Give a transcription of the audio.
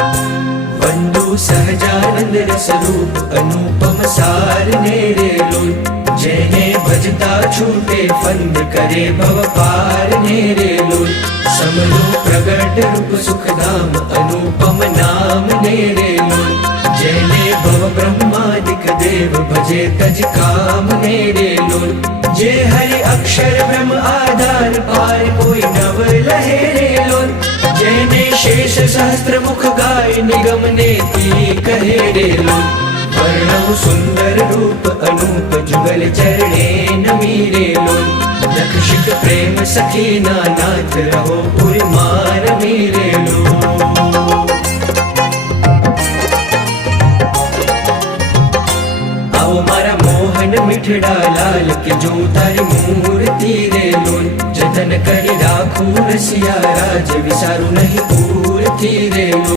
वंदु सहजानंद रसरूप अनुपम सार ने रे लोल। जेने भजता छूटे फंद करे भव पार ने रे लोल। समलो प्रगट रूप सुखधाम अनुपम नाम ने रे लोल। जेने भव ब्रह्मादिक देव भजे तज काम ने रे लोल। जे हरि अक्षर ब्रह्म आधार पार कोई नव लहे रे लोल। जेने शेष सहस्त्र मुख गाय निगम नेति कहे रे लोल। वर्णव सुंदर रूप अनूप जुगल चरणे नमी रे लोल। दक्षिक प्रेम सखी नाथ रहो पुर मान रे लोल। आओ मारा मोहन मिठड़ा लाल के जो तारी मूर्ति रे लोल। जतन करी राखू रसिया राज विसारू नहीं पूरती रे लोल।